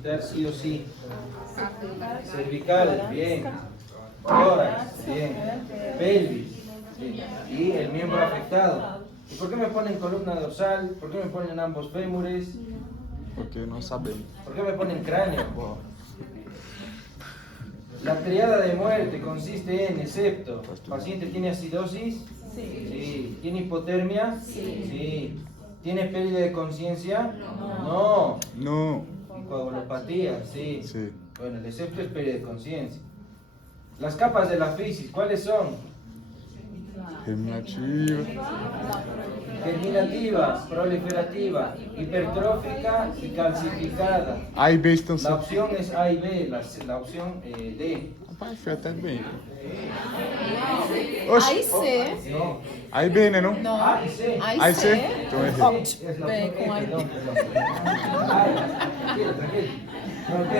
necesitar sí o sí? Cervical, bien. Tórax, bien. Pelvis, bien. Y el miembro afectado. ¿Y por qué me ponen columna dorsal? ¿Por qué me ponen ambos fémures? Porque no sabemos. ¿Por qué me ponen cráneo? La triada de muerte consiste en, excepto, ¿paciente tiene acidosis? Sí. ¿Tiene hipotermia? Sí. ¿Tiene pérdida de conciencia? No. No. ¿Y coagulopatía? Sí. Sí. Bueno, el excepto es pérdida de conciencia. Las capas de la fisis, ¿cuáles son? Germinativa. Germinativa, proliferativa, hipertrófica y calcificada. A e B estão La opción es A y B, la opción D. Rapaz, foi até bem. A e C. No. A e B, né, não? Não. A y C. A e C. C. Então errei. Ó, Es la bem, opción com E, A e perdón, B. perdón. Ay, tranquilo, tranquilo. No, ok.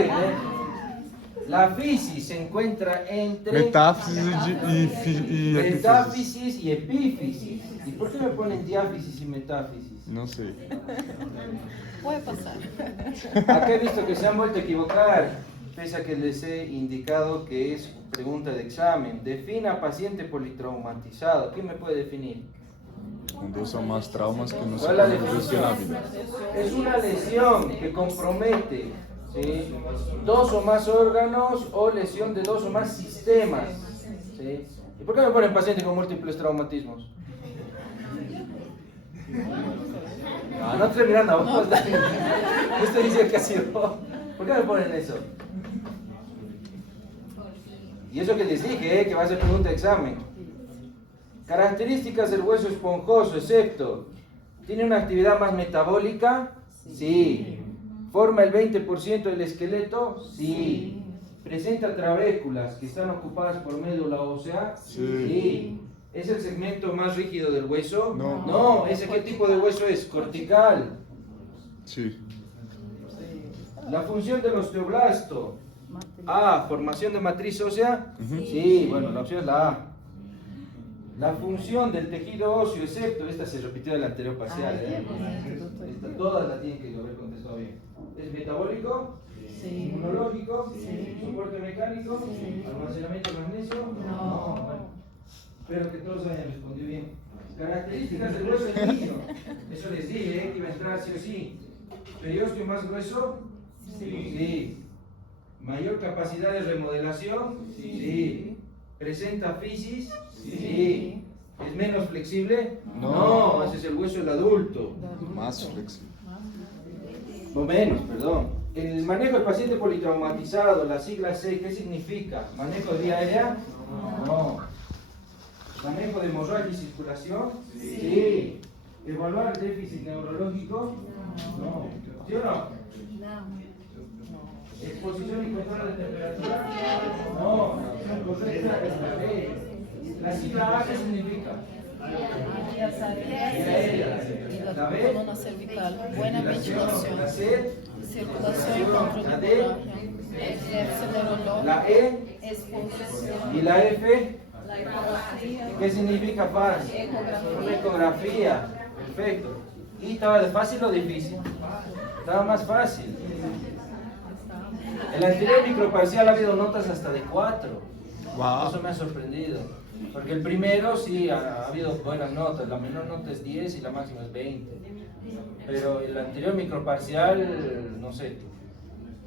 La fisis se encuentra entre Metáfise e epífise. metáfisis y epífisis. ¿Y por qué me ponen diáfisis y metáfisis? Não sei. Puede pasar. Acá he visto que se han vuelto a equivocar, pese a que les he indicado que es pregunta de examen. Defina paciente politraumatizado. ¿Quién me puede definir? Com dois ou mais traumas que não se ¿Cuál es la podem revertir na definición? vida. Es una lesión que compromete, ¿sí?, dos o más órganos o lesión de dos o más sistemas. ¿Sí? ¿Y por qué me ponen paciente con múltiples traumatismos? No estoy mirando a vos. Yo estoy diciendo que ha sido. ¿Por qué me ponen eso? Y eso que les dije, que va a ser pregunta de examen. Características del hueso esponjoso, excepto, ¿tiene una actividad más metabólica? Sí. ¿Forma el 20% del esqueleto? Sí. ¿Presenta trabéculas que están ocupadas por médula ósea? Sí. ¿Es el segmento más rígido del hueso? No. No, ¿ese qué tipo de hueso es? Cortical. Sim. La función del osteoblasto. A, formación de matriz ósea. Sí, bueno, la opción es la A. La función del tejido óseo, excepto, esta se repitió del anterior parcial. Todas la tienen que haber contestado bien. ¿Es metabólico? Sí. ¿Inmunológico? Sí. ¿Soporte mecánico? Sí. ¿Almacenamiento de magnesio? No. Bueno. Espero que todos hayan respondido bien. Características del hueso del niño. Eso les dije, que iba a entrar sí o sí. ¿Periósteo más grueso? Sí. ¿Mayor capacidad de remodelación? Sí. ¿Presenta fisis? Sí. ¿Es menos flexible? No. Ese es el hueso del adulto. Mais flexível. O menos, perdón. El manejo del paciente politraumatizado, la sigla C, ¿qué significa? ¿Manejo de vía aérea? No. ¿Manejo de hemorragia y circulación? Sí. ¿Evaluar el déficit neurológico? No. ¿Sí o no? ¿Exposición y control de temperatura? No. La opción correcta es la B. ¿La sigla A qué significa? Y la columna cervical. Buena ventilación. La C, Circulación y control la de D, hemorragia. Ejercicio neurológico. la E Exposición. y la F. La ecografía. ¿Qué significa FAS? Ecografía. Ecografía. Perfecto. ¿Y estaba de fácil o difícil? Estaba más fácil. En el anterior microparcial ha habido notas hasta de 4. Uau. Eso me ha sorprendido. Porque el primero sí ha habido buenas notas. La menor nota es 10 y la máxima es 20. Pero el anterior microparcial, no sé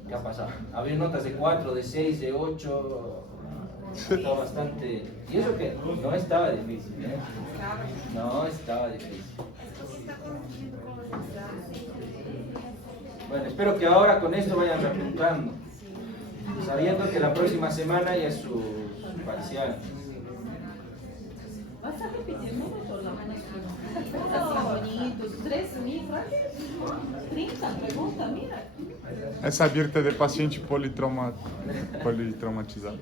qué ha pasado. Había notas de 4, de 6, de 8. Estaba bastante. Y eso que no estaba difícil, ¿eh? No estaba difícil. Bueno, espero que ahora con esto vayan repuntando, sabiendo que la próxima semana ya es su parcial. ¿Vas a repetir números? Así bonitos, 3.000, ¿vale? 30 preguntas, mira. Essa birta de paciente politraumatizado.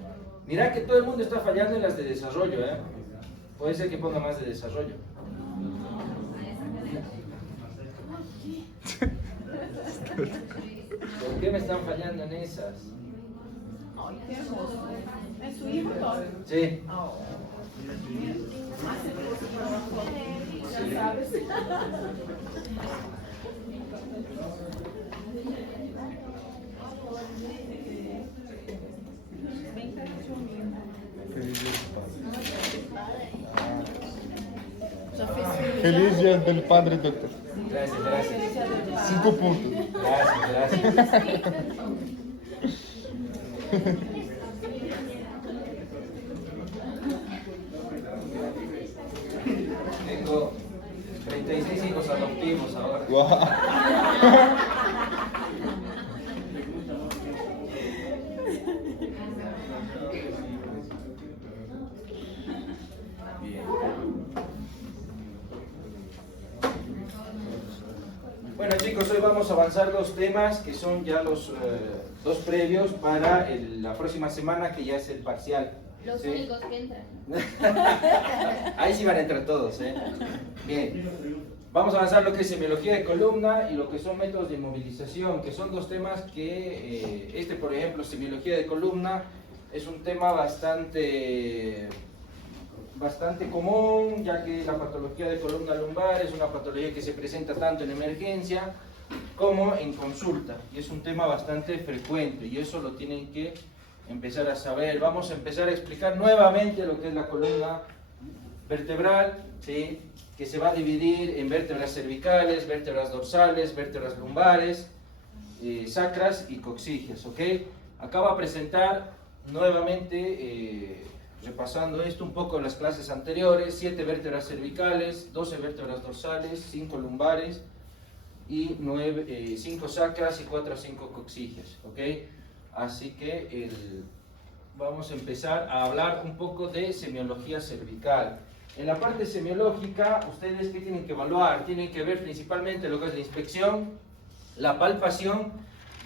Mira que todo el mundo está fallando en las de desarrollo, ¿eh? Puede ser que ponga más de desarrollo. ¿Por qué me están fallando en esas? Ay, qué hermoso. ¿Es su hijo, Todd? Sí. Oh. Ya sabes. Feliz Día del Padre, doctor. Gracias, gracias. 5 puntos. Gracias, gracias. Tengo 36 hijos adoptivos ahora. Wow. Bien. Bueno chicos, hoy vamos a avanzar dos temas que son ya los dos previos para la próxima semana, que ya es el parcial. Los ¿Sí? únicos que entran. Ahí sí van a entrar todos, ¿eh? Bien. Vamos a avanzar lo que es semiología de columna y lo que son métodos de inmovilización, que son dos temas que, por ejemplo, semiología de columna, es un tema bastante común, ya que la patología de columna lumbar es una patología que se presenta tanto en emergencia como en consulta, y es un tema bastante frecuente, y eso lo tienen que empezar a saber. Vamos a empezar a explicar nuevamente lo que es la columna vertebral, ¿sí? Que se va a dividir en vértebras cervicales, vértebras dorsales, vértebras lumbares, sacras y coxígeas, ¿ok? Acá va a presentar nuevamente, repasando esto un poco en las clases anteriores, 7 vértebras cervicales, 12 vértebras dorsales, 5 lumbares y 5 sacras y 4 o 5 coxígeas, ¿ok? Así que vamos a empezar a hablar un poco de semiología cervical. En la parte semiológica, ¿ustedes qué tienen que evaluar? Tienen que ver principalmente lo que es la inspección, la palpación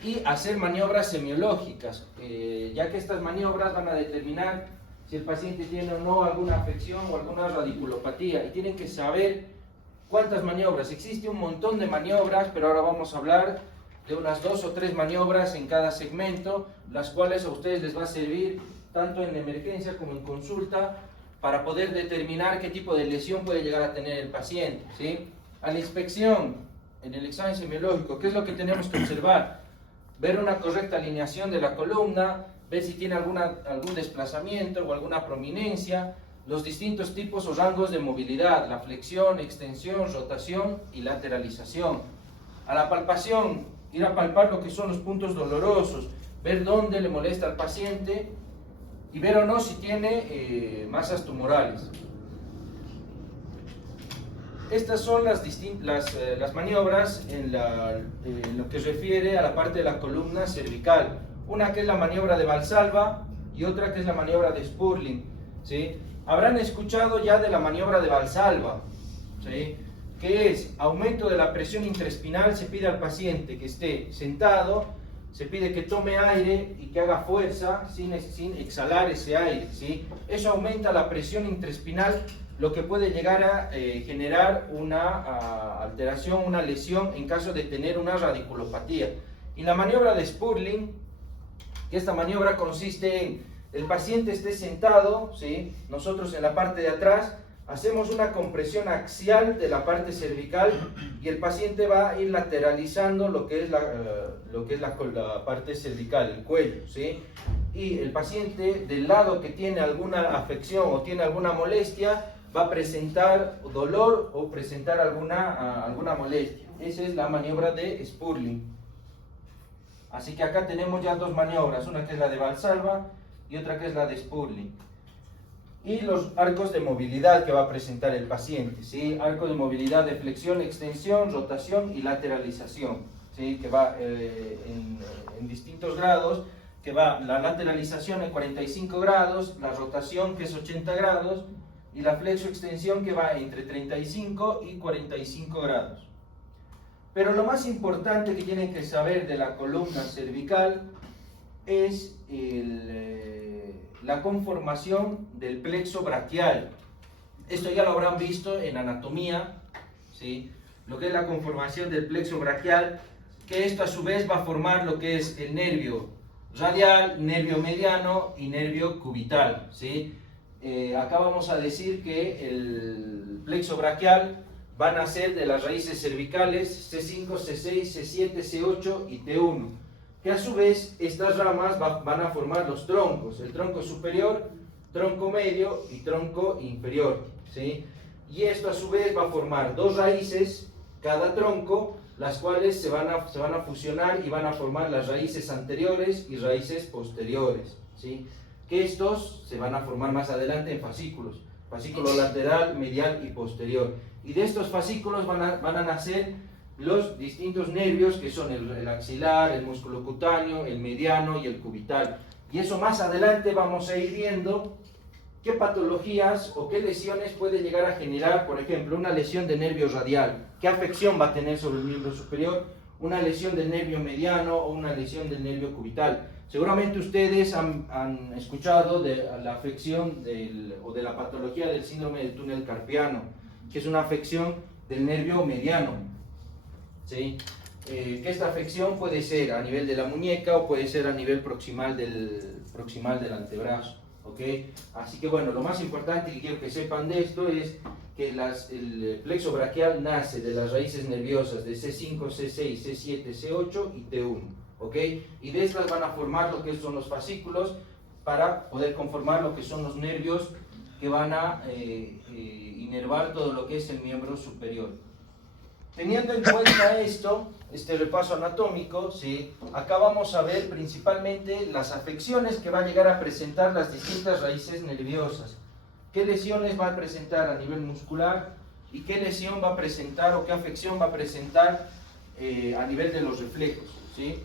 y hacer maniobras semiológicas, ya que estas maniobras van a determinar si el paciente tiene o no alguna afección o alguna radiculopatía, y tienen que saber cuántas maniobras. Existe un montón de maniobras, pero ahora vamos a hablar de unas 2 o 3 maniobras en cada segmento, las cuales a ustedes les va a servir tanto en emergencia como en consulta para poder determinar qué tipo de lesión puede llegar a tener el paciente, ¿sí? A la inspección, en el examen semiológico, ¿qué es lo que tenemos que observar? Ver una correcta alineación de la columna, ver si tiene algún desplazamiento o alguna prominencia, los distintos tipos o rangos de movilidad, la flexión, extensión, rotación y lateralización. A la palpación, ir a palpar lo que son los puntos dolorosos, ver dónde le molesta al paciente y ver o no si tiene masas tumorales. Estas son las maniobras en lo que refiere a la parte de la columna cervical. Una que es la maniobra de Valsalva y otra que es la maniobra de Spurling, ¿sí? Habrán escuchado ya de la maniobra de Valsalva, ¿sí? Que es aumento de la presión intraespinal. Se pide al paciente que esté sentado, se pide que tome aire y que haga fuerza sin exhalar ese aire, ¿sí? Eso aumenta la presión intraespinal, lo que puede llegar a generar una alteración, una lesión en caso de tener una radiculopatía. Y la maniobra de Spurling, que esta maniobra consiste en el paciente esté sentado, ¿sí? Nosotros en la parte de atrás hacemos una compresión axial de la parte cervical y el paciente va a ir lateralizando lo que es la parte cervical, el cuello, ¿sí? Y el paciente del lado que tiene alguna afección o tiene alguna molestia va a presentar dolor o presentar alguna molestia. Esa es la maniobra de Spurling. Así que acá tenemos ya 2 maniobras, una que es la de Valsalva y otra que es la de Spurling. Y los arcos de movilidad que va a presentar el paciente, ¿sí? Arco de movilidad de flexión, extensión, rotación y lateralización, ¿sí? Que va en distintos grados, que va la lateralización en 45 grados, la rotación que es 80 grados y la flexo-extensión que va entre 35 y 45 grados. Pero lo más importante que tienen que saber de la columna cervical es la conformación del plexo braquial. Esto ya lo habrán visto en anatomía, ¿sí? Lo que es la conformación del plexo braquial, que esto a su vez va a formar lo que es el nervio radial, nervio mediano y nervio cubital, ¿sí? Acá vamos a decir que el plexo braquial van a ser de las raíces cervicales C5, C6, C7, C8 y T1, que a su vez estas ramas van a formar los troncos, el tronco superior, tronco medio y tronco inferior, ¿sí? y esto a su vez va a formar dos raíces, cada tronco, las cuales se van a fusionar y van a formar las raíces anteriores y raíces posteriores, ¿sí? Que estos se van a formar más adelante en fascículos, fascículo lateral, medial y posterior. Y de estos fascículos van a nacer los distintos nervios que son el axilar, el músculo cutáneo, el mediano y el cubital. Y eso más adelante vamos a ir viendo qué patologías o qué lesiones puede llegar a generar, por ejemplo, una lesión de nervio radial, qué afección va a tener sobre el miembro superior, una lesión del nervio mediano o una lesión del nervio cubital. Seguramente ustedes han escuchado de la afección o de la patología del síndrome del túnel carpiano, que es una afección del nervio mediano, ¿sí? Que esta afección puede ser a nivel de la muñeca o puede ser a nivel proximal del antebrazo, ¿ok? Así que bueno, lo más importante que quiero que sepan de esto es que el plexo braquial nace de las raíces nerviosas de C5, C6, C7, C8 y T1, ¿ok? Y de estas van a formar lo que son los fascículos para poder conformar lo que son los nervios que van a inervar todo lo que es el miembro superior. Teniendo en cuenta esto, este repaso anatómico, ¿sí? Acá vamos a ver principalmente las afecciones que va a llegar a presentar las distintas raíces nerviosas. ¿Qué lesiones va a presentar a nivel muscular? ¿Y qué lesión va a presentar o qué afección va a presentar a nivel de los reflejos? ¿Sí?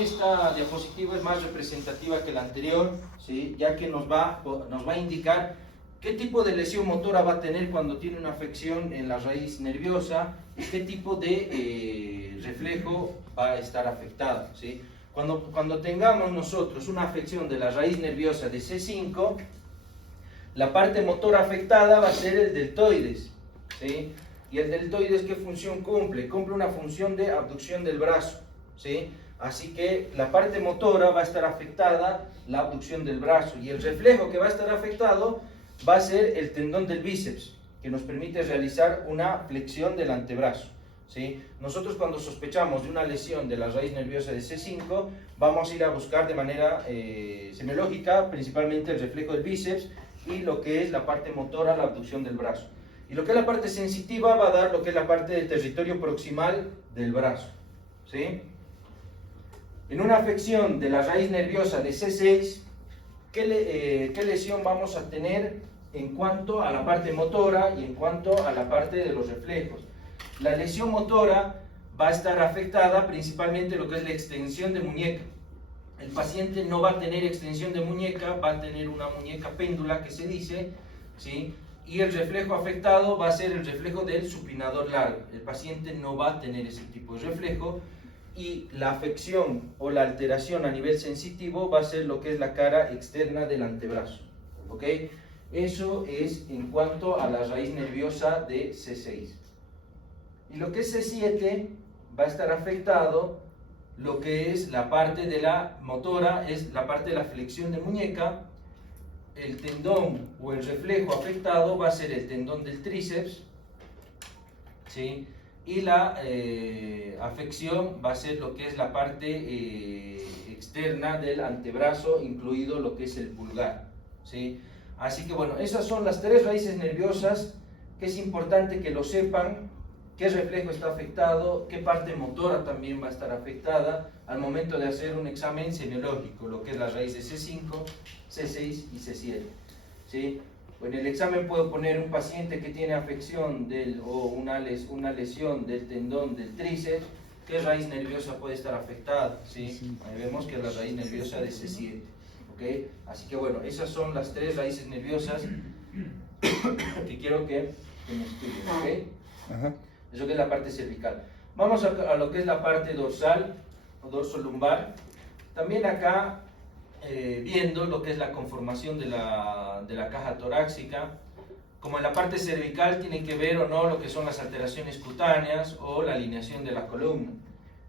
Esta diapositiva es más representativa que la anterior, ¿sí? Ya que nos va a indicar qué tipo de lesión motora va a tener cuando tiene una afección en la raíz nerviosa y qué tipo de reflejo va a estar afectado, ¿sí? Cuando tengamos nosotros una afección de la raíz nerviosa de C5, la parte motora afectada va a ser el deltoides, ¿sí? ¿Y el deltoides qué función cumple? Cumple una función de abducción del brazo, ¿sí? Así que la parte motora va a estar afectada, la abducción del brazo, y el reflejo que va a estar afectado va a ser el tendón del bíceps, que nos permite realizar una flexión del antebrazo, ¿sí? Nosotros cuando sospechamos de una lesión de la raíz nerviosa de C5, vamos a ir a buscar de manera semiológica principalmente el reflejo del bíceps y lo que es la parte motora, la abducción del brazo. Y lo que es la parte sensitiva va a dar lo que es la parte del territorio proximal del brazo, ¿sí? En una afección de la raíz nerviosa de C6, ¿qué lesión vamos a tener en cuanto a la parte motora y en cuanto a la parte de los reflejos? La lesión motora va a estar afectada principalmente lo que es la extensión de muñeca. El paciente no va a tener extensión de muñeca, va a tener una muñeca péndula que se dice, ¿sí? Y el reflejo afectado va a ser el reflejo del supinador largo. El paciente no va a tener ese tipo de reflejo. Y la afección o la alteración a nivel sensitivo va a ser lo que es la cara externa del antebrazo, ¿ok? Eso es en cuanto a la raíz nerviosa de C6. Y lo que es C7 va a estar afectado, lo que es la parte de la motora, es la parte de la flexión de muñeca. El tendón o el reflejo afectado va a ser el tendón del tríceps, ¿sí? Y la afección va a ser lo que es la parte externa del antebrazo, incluido lo que es el pulgar, ¿sí? Así que bueno, esas son las tres raíces nerviosas que es importante que lo sepan, qué reflejo está afectado, qué parte motora también va a estar afectada al momento de hacer un examen semiológico, lo que es la raíz de C5, C6 y C7, ¿sí? En el examen puedo poner un paciente que tiene afección o una lesión del tendón del tríceps, ¿qué raíz nerviosa puede estar afectada? ¿Sí? Ahí vemos que es la raíz nerviosa de C7, ¿ok? Así que bueno, esas son las tres raíces nerviosas que quiero que me estudien, ¿ok? Ajá. Eso que es la parte cervical. Vamos a lo que es la parte dorsal o dorso lumbar. También acá viendo lo que es la conformación de la caja torácica. Como en la parte cervical tiene que ver o no lo que son las alteraciones cutáneas o la alineación de la columna.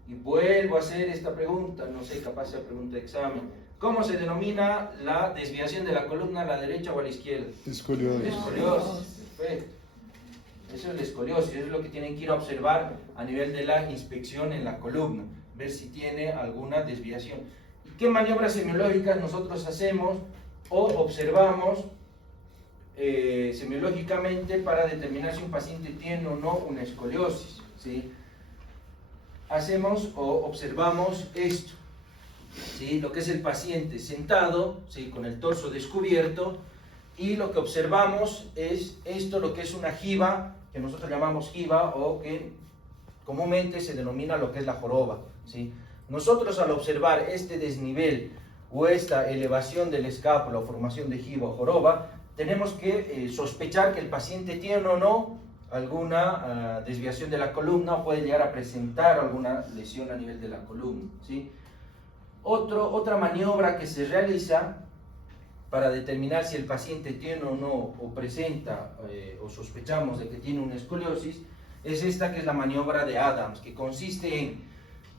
Y vuelvo a hacer esta pregunta, no sé, capaz sea pregunta de examen. ¿Cómo se denomina la desviación de la columna a la derecha o a la izquierda? Escoliosis. Escoliosis, perfecto. Eso es la escoliosis, eso es lo que tienen que ir a observar a nivel de la inspección en la columna, ver si tiene alguna desviación. ¿Y qué maniobras semiológicas nosotros hacemos o observamos semiológicamente para determinar si un paciente tiene o no una escoliosis, ¿sí? Hacemos o observamos esto, ¿sí? Lo que es el paciente sentado, ¿sí? Con el torso descubierto, y lo que observamos es esto, lo que es una jiba, que nosotros llamamos jiba, o que comúnmente se denomina lo que es la joroba, ¿sí? Nosotros al observar este desnivel o esta elevación del escápula o formación de jiba o joroba, tenemos que sospechar que el paciente tiene o no alguna desviación de la columna, o puede llegar a presentar alguna lesión a nivel de la columna, ¿sí? Otra maniobra que se realiza para determinar si el paciente tiene o no, o presenta, o sospechamos de que tiene una escoliosis, es esta, que es la maniobra de Adams, que consiste en: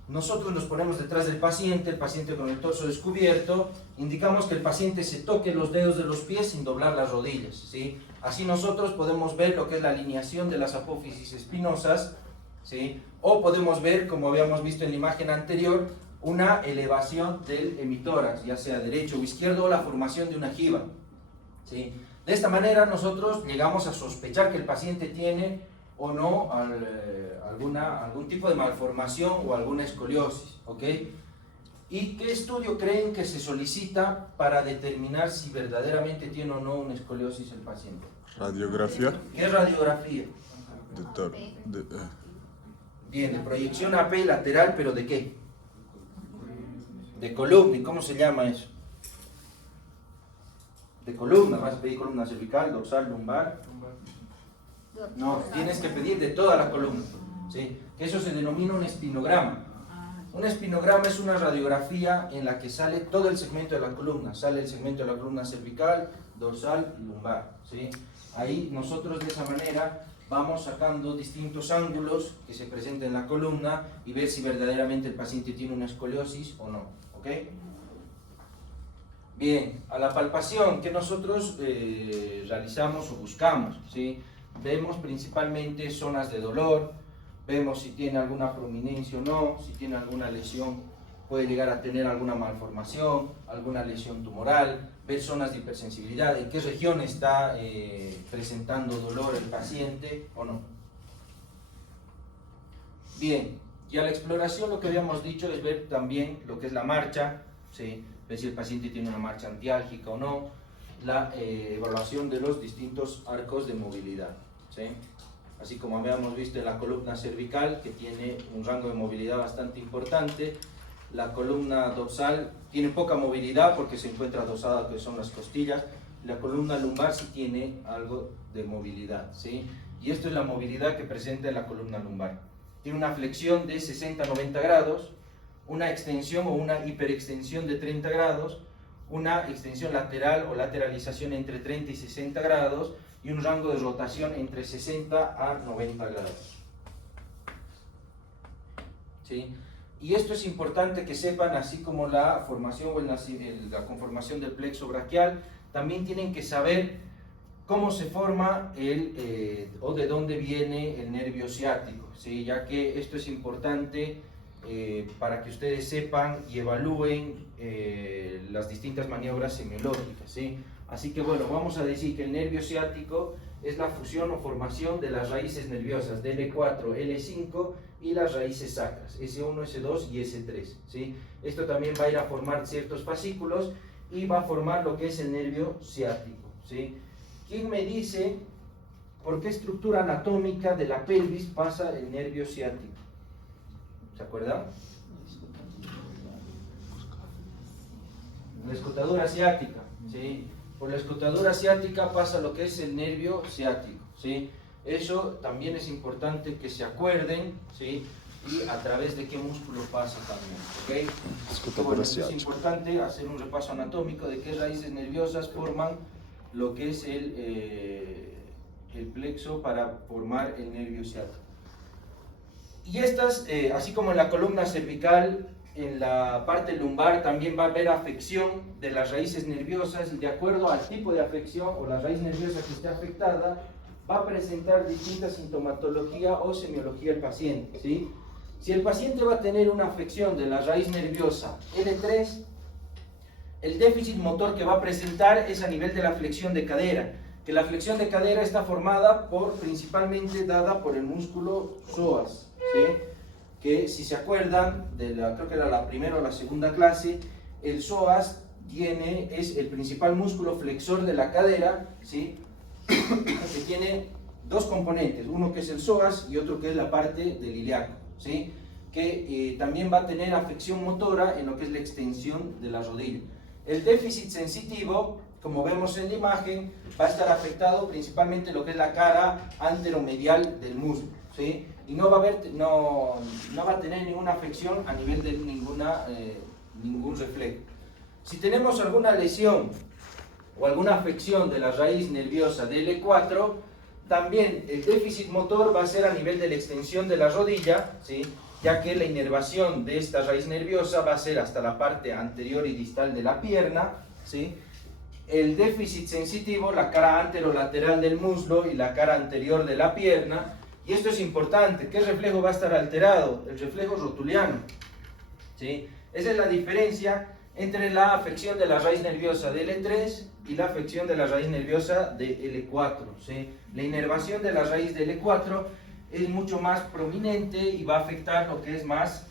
nosotros nos ponemos detrás del paciente, el paciente con el torso descubierto, indicamos que el paciente se toque los dedos de los pies sin doblar las rodillas, ¿sí? Así nosotros podemos ver lo que es la alineación de las apófisis espinosas, ¿sí? O podemos ver, como habíamos visto en la imagen anterior, una elevación del hemitórax, ya sea derecho o izquierdo, o la formación de una jiba, ¿sí? De esta manera nosotros llegamos a sospechar que el paciente tiene o no algún tipo de malformación o alguna escoliosis, ¿ok? ¿Y qué estudio creen que se solicita para determinar si verdaderamente tiene o no una escoliosis el paciente? Radiografía. ¿Qué es radiografía? Bien, de proyección AP lateral, ¿pero de qué? De columna. ¿Y cómo se llama eso? De columna. ¿Vas a pedir columna cervical, dorsal, lumbar? No, tienes que pedir de toda la columna, ¿sí? Que eso se denomina un espinograma. Un espinograma es una radiografía en la que sale todo el segmento de la columna. Sale el segmento de la columna cervical, dorsal y lumbar, ¿sí? Ahí nosotros de esa manera vamos sacando distintos ángulos que se presentan en la columna y ver si verdaderamente el paciente tiene una escoliosis o no, ¿ok? Bien, a la palpación que nosotros realizamos o buscamos, ¿sí? Vemos principalmente zonas de dolor, vemos si tiene alguna prominencia o no, si tiene alguna lesión, puede llegar a tener alguna malformación, alguna lesión tumoral, ver zonas de hipersensibilidad, en qué región está presentando dolor el paciente o no. Bien, y a la exploración lo que habíamos dicho es ver también lo que es la marcha, ¿sí? Ver si el paciente tiene una marcha antiálgica o no, la evaluación de los distintos arcos de movilidad, ¿sí? Así como habíamos visto en la columna cervical, que tiene un rango de movilidad bastante importante, la columna dorsal tiene poca movilidad porque se encuentra adosada, que son las costillas. La columna lumbar sí tiene algo de movilidad, ¿sí? Y esto es la movilidad que presenta en la columna lumbar. Tiene una flexión de 60 a 90 grados, una extensión o una hiperextensión de 30 grados, una extensión lateral o lateralización entre 30 y 60 grados y un rango de rotación entre 60 a 90 grados, ¿sí? Y esto es importante que sepan, así como la formación o la conformación del plexo braquial, también tienen que saber cómo se forma o de dónde viene el nervio ciático, ¿sí? Ya que esto es importante para que ustedes sepan y evalúen las distintas maniobras semiológicas, ¿sí? Así que bueno, vamos a decir que el nervio ciático es la fusión o formación de las raíces nerviosas de L4, L5 y las raíces sacras, S1, S2 y S3, ¿sí? Esto también va a ir a formar ciertos fascículos y va a formar lo que es el nervio ciático, ¿sí? ¿Quién me dice por qué estructura anatómica de la pelvis pasa el nervio ciático? ¿Se acuerdan? La escotadura ciática, ¿sí? Por la escotadura ciática pasa lo que es el nervio ciático, ¿sí? Eso también es importante que se acuerden, ¿sí? Y a través de qué músculo pasa también, ¿ok? Bueno, es importante hacer un repaso anatómico de qué raíces nerviosas forman lo que es el plexo para formar el nervio ciático. Y estas, así como en la columna cervical, en la parte lumbar también va a haber afección de las raíces nerviosas, y de acuerdo al tipo de afección o la raíz nerviosa que esté afectada, va a presentar distinta sintomatología o semiología el paciente, ¿sí? Si el paciente va a tener una afección de la raíz nerviosa L3, el déficit motor que va a presentar es a nivel de la flexión de cadera, que la flexión de cadera está formada principalmente dada por el músculo psoas, ¿sí? Que si se acuerdan, creo que era la primera o la segunda clase, el psoas es el principal músculo flexor de la cadera, ¿sí? Que tiene dos componentes, uno que es el psoas y otro que es la parte del ilíaco, ¿sí? Que también va a tener afección motora en lo que es la extensión de la rodilla. El déficit sensitivo, como vemos en la imagen, va a estar afectado principalmente en lo que es la cara anteromedial del muslo, ¿sí? Y no va a tener ninguna afección a nivel de ningún reflejo. Si tenemos alguna lesión o alguna afección de la raíz nerviosa del L4, también el déficit motor va a ser a nivel de la extensión de la rodilla, ¿sí? Ya que la inervación de esta raíz nerviosa va a ser hasta la parte anterior y distal de la pierna, ¿sí? El déficit sensitivo, la cara anterolateral del muslo y la cara anterior de la pierna. Y esto es importante, ¿qué reflejo va a estar alterado? El reflejo rotuliano, ¿sí? Esa es la diferencia entre la afección de la raíz nerviosa de L3 y la afección de la raíz nerviosa de L4, ¿sí? La inervación de la raíz de L4 es mucho más prominente y va a afectar lo que es más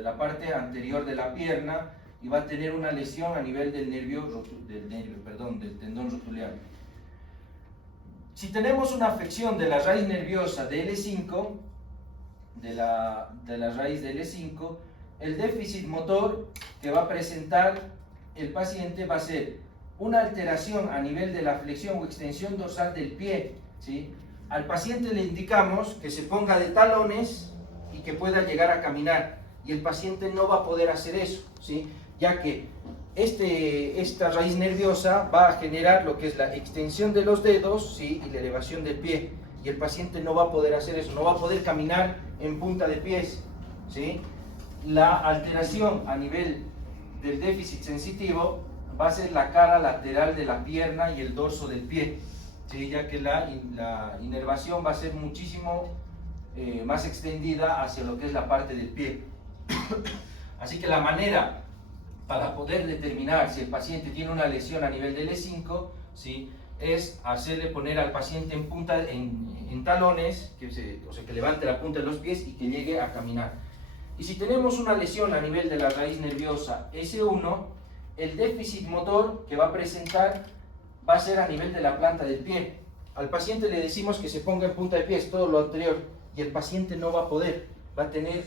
la parte anterior de la pierna y va a tener una lesión a nivel del del tendón rotuliano. Si tenemos una afección de la raíz nerviosa de L5, de la raíz de L5, el déficit motor que va a presentar el paciente va a ser una alteración a nivel de la flexión o extensión dorsal del pie, ¿sí? Al paciente le indicamos que se ponga de talones y que pueda llegar a caminar, y el paciente no va a poder hacer eso, ¿sí? Ya que esta raíz nerviosa va a generar lo que es la extensión de los dedos, ¿sí? Y la elevación del pie, y el paciente no va a poder hacer eso, no va a poder caminar en punta de pies, ¿sí? La alteración a nivel del déficit sensitivo va a ser la cara lateral de la pierna y el dorso del pie, ¿sí? Ya que la inervación va a ser muchísimo más extendida hacia lo que es la parte del pie. Así que la manera para poder determinar si el paciente tiene una lesión a nivel del E5, ¿sí? Es hacerle poner al paciente en talones, o sea, que levante la punta de los pies y que llegue a caminar. Y si tenemos una lesión a nivel de la raíz nerviosa S1, el déficit motor que va a presentar va a ser a nivel de la planta del pie. Al paciente le decimos que se ponga en punta de pies, todo lo anterior, y el paciente no va a poder, va a tener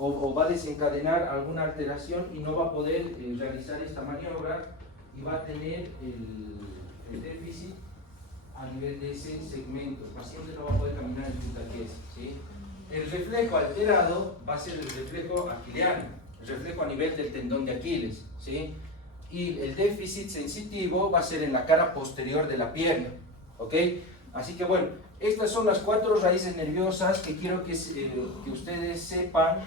o va a desencadenar alguna alteración y no va a poder realizar esta maniobra y va a tener el déficit a nivel de ese segmento. El paciente no va a poder caminar en punta de pies, ¿sí? El reflejo alterado va a ser el reflejo aquiliano, el reflejo a nivel del tendón de Aquiles, ¿sí? Y el déficit sensitivo va a ser en la cara posterior de la pierna, ¿ok? Así que bueno, estas son las 4 raíces nerviosas que quiero que ustedes sepan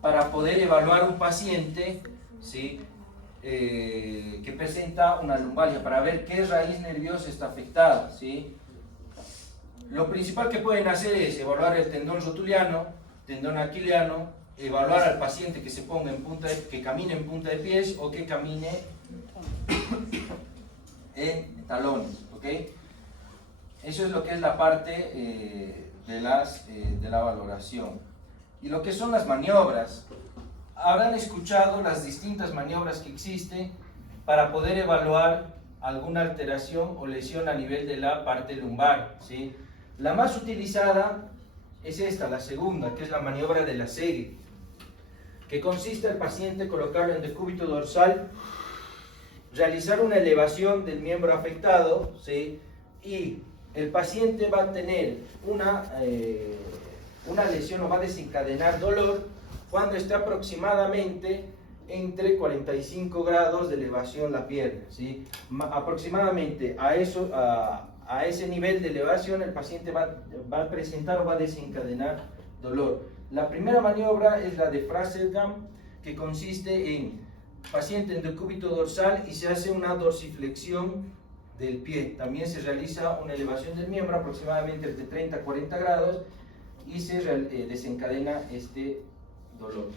para poder evaluar un paciente, ¿sí? Que presenta una lumbalgia, para ver qué raíz nerviosa está afectada, ¿sí? Lo principal que pueden hacer es evaluar el tendón rotuliano, tendón aquiliano, evaluar al paciente que se ponga que camine en punta de pies o que camine en talones, ¿ok? Eso es lo que es la parte de la valoración. Y lo que son las maniobras, habrán escuchado las distintas maniobras que existen para poder evaluar alguna alteración o lesión a nivel de la parte lumbar, ¿sí? La más utilizada es esta, la segunda, que es la maniobra de la Segue, que consiste al paciente colocarlo en decúbito dorsal, realizar una elevación del miembro afectado, ¿sí? Y el paciente va a tener una lesión o va a desencadenar dolor cuando esté aproximadamente entre 45 grados de elevación la pierna, ¿sí? Aproximadamente a ese nivel de elevación el paciente va a presentar o va a desencadenar dolor. La primera maniobra es la de Frasergham, que consiste en paciente en decúbito dorsal y se hace una dorsiflexión del pie. También se realiza una elevación del miembro aproximadamente entre 30 a 40 grados y se desencadena este dolor.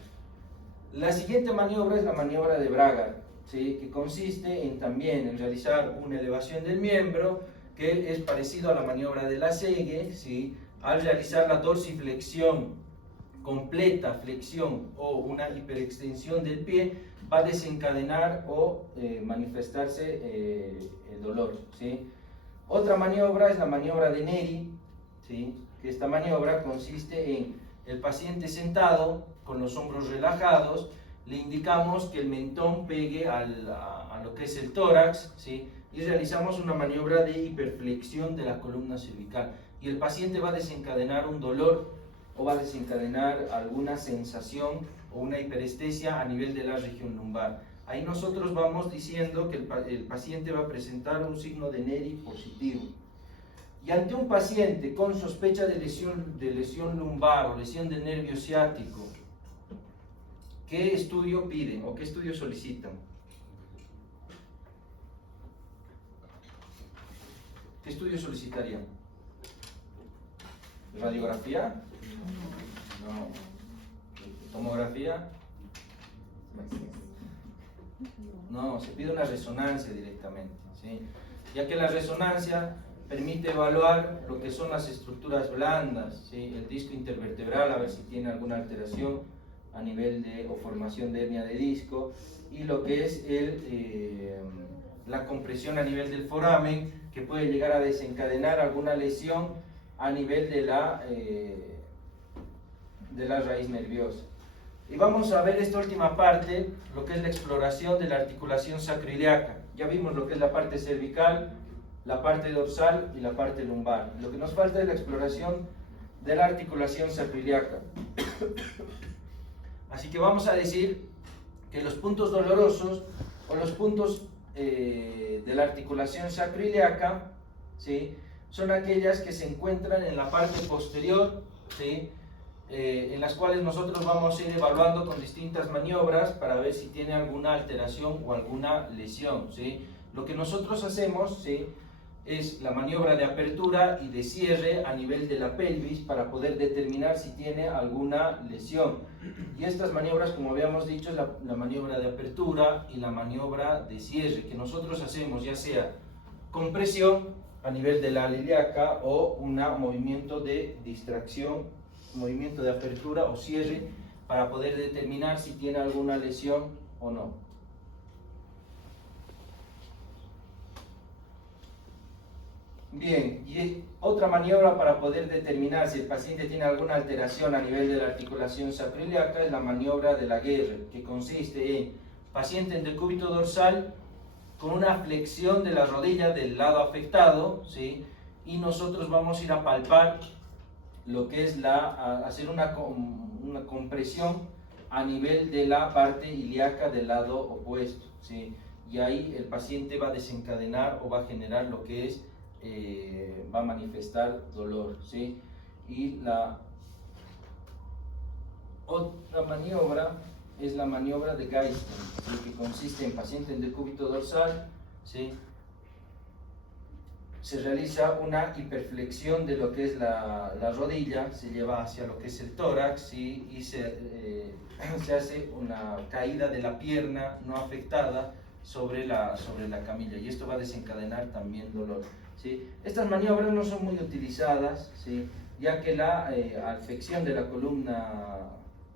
La siguiente maniobra es la maniobra de Braga, ¿sí? Que consiste en también en realizar una elevación del miembro, que es parecido a la maniobra de la segue, ¿sí? Al realizar la dorsiflexión completa, flexión o una hiperextensión del pie, va a desencadenar o manifestarse el dolor, ¿sí? Otra maniobra es la maniobra de Neri, ¿sí? Que esta maniobra consiste en el paciente sentado con los hombros relajados, le indicamos que el mentón pegue a lo que es el tórax, ¿sí? Y realizamos una maniobra de hiperflexión de la columna cervical, y el paciente va a desencadenar un dolor o va a desencadenar alguna sensación o una hiperestesia a nivel de la región lumbar. Ahí nosotros vamos diciendo que el paciente va a presentar un signo de Neri positivo. Y ante un paciente con sospecha de lesión lumbar o lesión del nervio ciático, ¿qué estudio piden o qué estudio solicitan? ¿Qué estudio solicitarían? ¿Radiografía? No. ¿Tomografía? No, se pide una resonancia directamente, ¿sí? Ya que la resonancia permite evaluar lo que son las estructuras blandas, ¿sí? El disco intervertebral, a ver si tiene alguna alteración a nivel de o formación de hernia de disco, y lo que es la compresión a nivel del foramen, que puede llegar a desencadenar alguna lesión a nivel de la raíz nerviosa. Y vamos a ver esta última parte, lo que es la exploración de la articulación sacroiliaca. Ya vimos lo que es la parte cervical, la parte dorsal y la parte lumbar. Lo que nos falta es la exploración de la articulación sacroiliaca. Así que vamos a decir que los puntos dolorosos o los puntos de la articulación sacroiliaca, ¿sí? Son aquellas que se encuentran en la parte posterior, ¿sí? En las cuales nosotros vamos a ir evaluando con distintas maniobras para ver si tiene alguna alteración o alguna lesión, ¿sí? Lo que nosotros hacemos, ¿sí? Es la maniobra de apertura y de cierre a nivel de la pelvis para poder determinar si tiene alguna lesión. Y estas maniobras, como habíamos dicho, es la maniobra de apertura y la maniobra de cierre, que nosotros hacemos ya sea compresión a nivel de la ilíaca o un movimiento de distracción, movimiento de apertura o cierre, para poder determinar si tiene alguna lesión o no. Bien, y otra maniobra para poder determinar si el paciente tiene alguna alteración a nivel de la articulación sacroiliaca es la maniobra de la Guerre, que consiste en paciente en decúbito dorsal con una flexión de la rodilla del lado afectado, ¿sí? Y nosotros vamos a ir a palpar lo que es hacer una compresión a nivel de la parte ilíaca del lado opuesto, ¿sí? Y ahí el paciente va a desencadenar o va a generar lo que es, va a manifestar dolor, ¿sí? Y la otra maniobra es la maniobra de Geisten, ¿sí? Que consiste en paciente en decúbito dorsal, ¿sí? Se realiza una hiperflexión de lo que es la rodilla, se lleva hacia lo que es el tórax, ¿sí? Y se hace una caída de la pierna no afectada sobre la camilla, y esto va a desencadenar también dolor, ¿sí? Estas maniobras no son muy utilizadas, ¿sí? Ya que la afección de la columna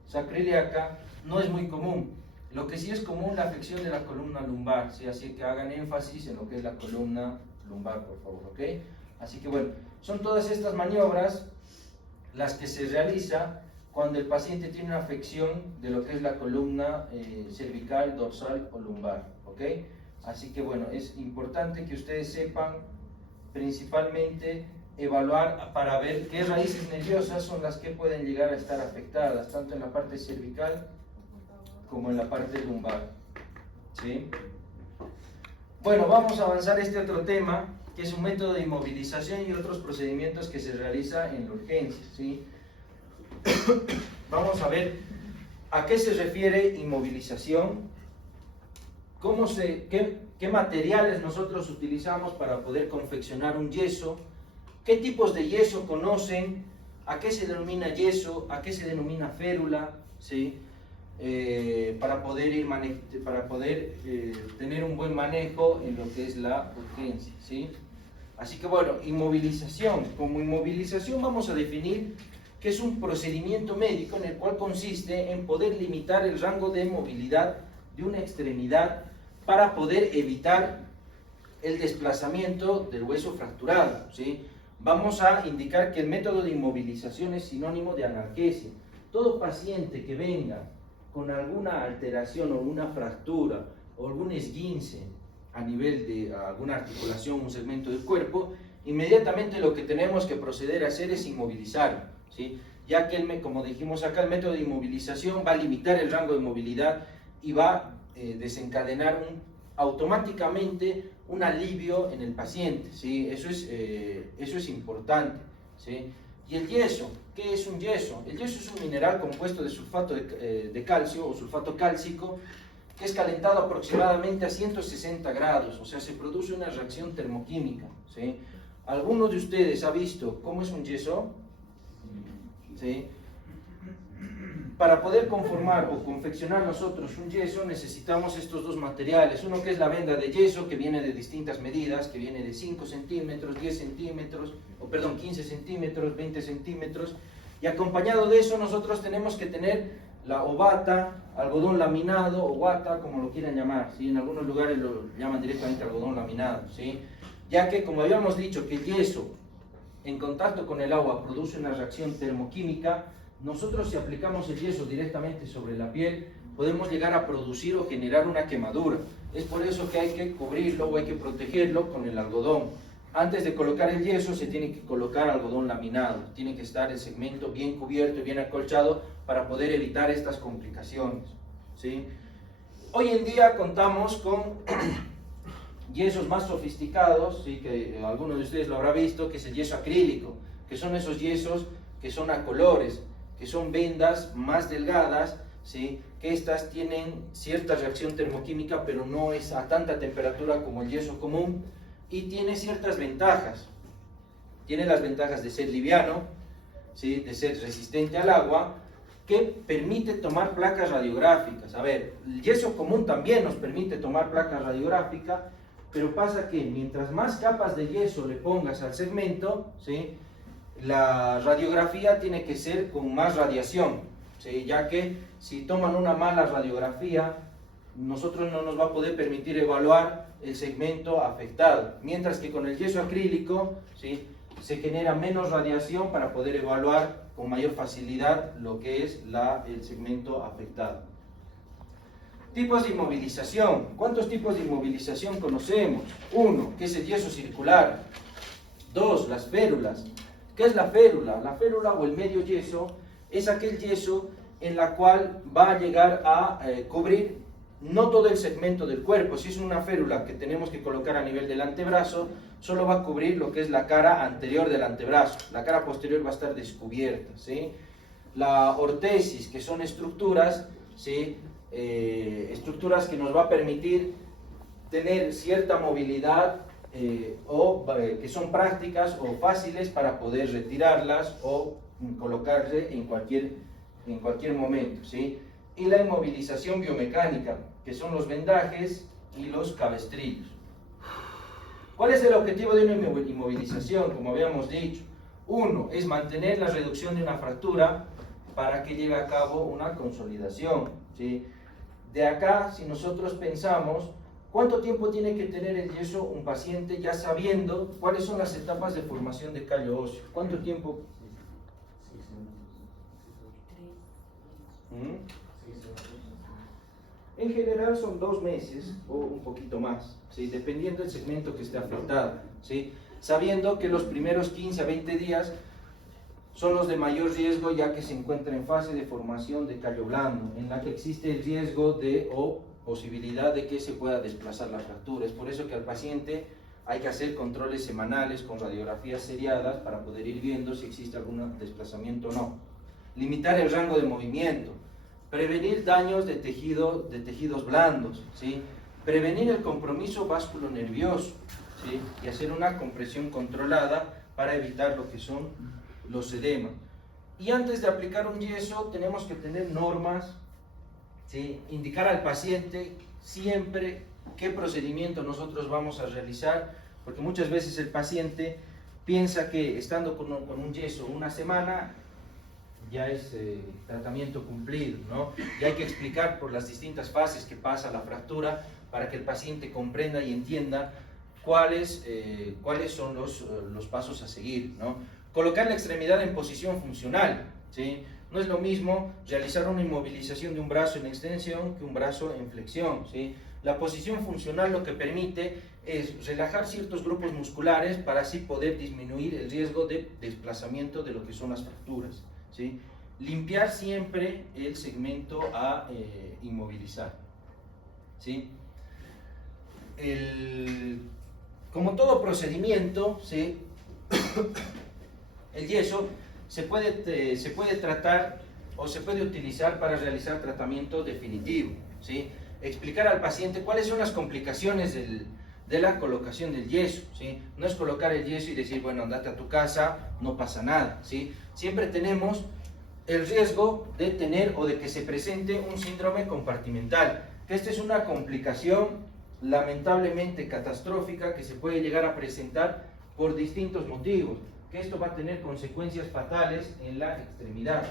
sacroiliaca no es muy común. Lo que sí es común, la afección de la columna lumbar, ¿sí? Así que hagan énfasis en lo que es la columna lumbar, por favor, ¿ok? Así que bueno, son todas estas maniobras las que se realiza cuando el paciente tiene una afección de lo que es la columna cervical, dorsal o lumbar, ¿ok? Así que bueno, es importante que ustedes sepan principalmente evaluar para ver qué raíces nerviosas son las que pueden llegar a estar afectadas, tanto en la parte cervical como en la parte lumbar, ¿sí? Bueno, vamos a avanzar a este otro tema, que es un método de inmovilización y otros procedimientos que se realiza en la urgencia, ¿sí? Vamos a ver a qué se refiere inmovilización, qué materiales nosotros utilizamos para poder confeccionar un yeso, qué tipos de yeso conocen, a qué se denomina yeso, a qué se denomina férula, ¿sí? para poder, tener un buen manejo en lo que es la urgencia, ¿sí? Así que bueno, inmovilización. Como inmovilización vamos a definir que es un procedimiento médico en el cual consiste en poder limitar el rango de movilidad de una extremidad para poder evitar el desplazamiento del hueso fracturado, ¿sí? Vamos a indicar que el método de inmovilización es sinónimo de analgesia. Todo paciente que venga con alguna alteración o una fractura o algún esguince a nivel de alguna articulación, un segmento del cuerpo, inmediatamente lo que tenemos que proceder a hacer es inmovilizarlo, ¿sí? Ya que, como dijimos acá, el método de inmovilización va a limitar el rango de movilidad y va a desencadenar automáticamente un alivio en el paciente, ¿sí? Eso es importante, ¿sí? Y el yeso, ¿qué es un yeso? El yeso es un mineral compuesto de sulfato de calcio o sulfato cálcico que es calentado aproximadamente a 160 grados, o sea, se produce una reacción termoquímica, ¿sí? ¿Alguno de ustedes ha visto cómo es un yeso? ¿Sí? Para poder conformar o confeccionar nosotros un yeso necesitamos estos dos materiales, uno que es la venda de yeso que viene de distintas medidas, que viene de 5 centímetros, 10 centímetros, 15 centímetros, 20 centímetros, y acompañado de eso nosotros tenemos que tener la bata, algodón laminado o guata, como lo quieran llamar, ¿sí? En algunos lugares lo llaman directamente algodón laminado, ¿sí? Ya que, como habíamos dicho, que el yeso en contacto con el agua produce una reacción termoquímica, nosotros si aplicamos el yeso directamente sobre la piel, podemos llegar a producir o generar una quemadura. Es por eso que hay que cubrirlo o hay que protegerlo con el algodón. Antes de colocar el yeso se tiene que colocar algodón laminado, tiene que estar el segmento bien cubierto y bien acolchado para poder evitar estas complicaciones, ¿sí? Hoy en día contamos con yesos más sofisticados, ¿sí? Que alguno de ustedes lo habrá visto, que es el yeso acrílico, que son esos yesos que son a colores, que son vendas más delgadas, ¿sí? Que estas tienen cierta reacción termoquímica, pero no es a tanta temperatura como el yeso común, y tiene ciertas ventajas. Tiene las ventajas de ser liviano, ¿sí? De ser resistente al agua, que permite tomar placas radiográficas. A ver, el yeso común también nos permite tomar placas radiográficas, pero pasa que mientras más capas de yeso le pongas al segmento, ¿sí? La radiografía tiene que ser con más radiación, ¿sí? Ya que si toman una mala radiografía, nosotros no nos va a poder permitir evaluar el segmento afectado, mientras que con el yeso acrílico, ¿sí? Se genera menos radiación para poder evaluar con mayor facilidad lo que es el segmento afectado. Tipos de inmovilización. ¿Cuántos tipos de inmovilización conocemos? 1, que es el yeso circular. 2, las férulas. ¿Qué es la férula? La férula o el medio yeso es aquel yeso en la cual va a llegar a cubrir no todo el segmento del cuerpo. Si es una férula que tenemos que colocar a nivel del antebrazo, solo va a cubrir lo que es la cara anterior del antebrazo. La cara posterior va a estar descubierta, ¿sí? La ortesis, que son estructuras, ¿sí? Estructuras que nos va a permitir tener cierta movilidad que son prácticas o fáciles para poder retirarlas o colocarse en cualquier momento, ¿sí? Y la inmovilización biomecánica, que son los vendajes y los cabestrillos. ¿Cuál es el objetivo de una inmovilización? Como habíamos dicho, 1 es mantener la reducción de una fractura para que lleve a cabo una consolidación, ¿sí? De acá, si nosotros pensamos, ¿cuánto tiempo tiene que tener el yeso un paciente ya sabiendo cuáles son las etapas de formación de callo óseo? ¿Cuánto tiempo? En general son 2 meses o un poquito más, ¿sí? Dependiendo del segmento que esté afectado, ¿sí? Sabiendo que los primeros 15 a 20 días son los de mayor riesgo, ya que se encuentra en fase de formación de callo blando, en la que existe el riesgo o posibilidad de que se pueda desplazar la fractura. Es por eso que al paciente hay que hacer controles semanales con radiografías seriadas para poder ir viendo si existe algún desplazamiento o no. Limitar el rango de movimiento. Prevenir daños de tejidos blandos, ¿sí? Prevenir el compromiso vasculonervioso, ¿sí? Y hacer una compresión controlada para evitar lo que son los edemas. Y antes de aplicar un yeso tenemos que tener normas ¿sí? Indicar al paciente siempre qué procedimiento nosotros vamos a realizar, porque muchas veces el paciente piensa que estando con un yeso una semana ya es tratamiento cumplido, ¿no? Y hay que explicar por las distintas fases que pasa la fractura para que el paciente comprenda y entienda cuáles son los pasos a seguir, ¿no? Colocar la extremidad en posición funcional, ¿sí? No es lo mismo realizar una inmovilización de un brazo en extensión que un brazo en flexión, ¿sí? La posición funcional lo que permite es relajar ciertos grupos musculares para así poder disminuir el riesgo de desplazamiento de lo que son las fracturas, ¿sí? Limpiar siempre el segmento a inmovilizar, ¿sí? Como todo procedimiento, ¿sí? El yeso se puede tratar o se puede utilizar para realizar tratamiento definitivo, ¿sí? Explicar al paciente cuáles son las complicaciones de la colocación del yeso, ¿sí? No es colocar el yeso y decir, bueno, andate a tu casa, no pasa nada, ¿sí? Siempre tenemos el riesgo de tener o de que se presente un síndrome compartimental, que esta es una complicación lamentablemente catastrófica que se puede llegar a presentar por distintos motivos, que esto va a tener consecuencias fatales en la extremidad.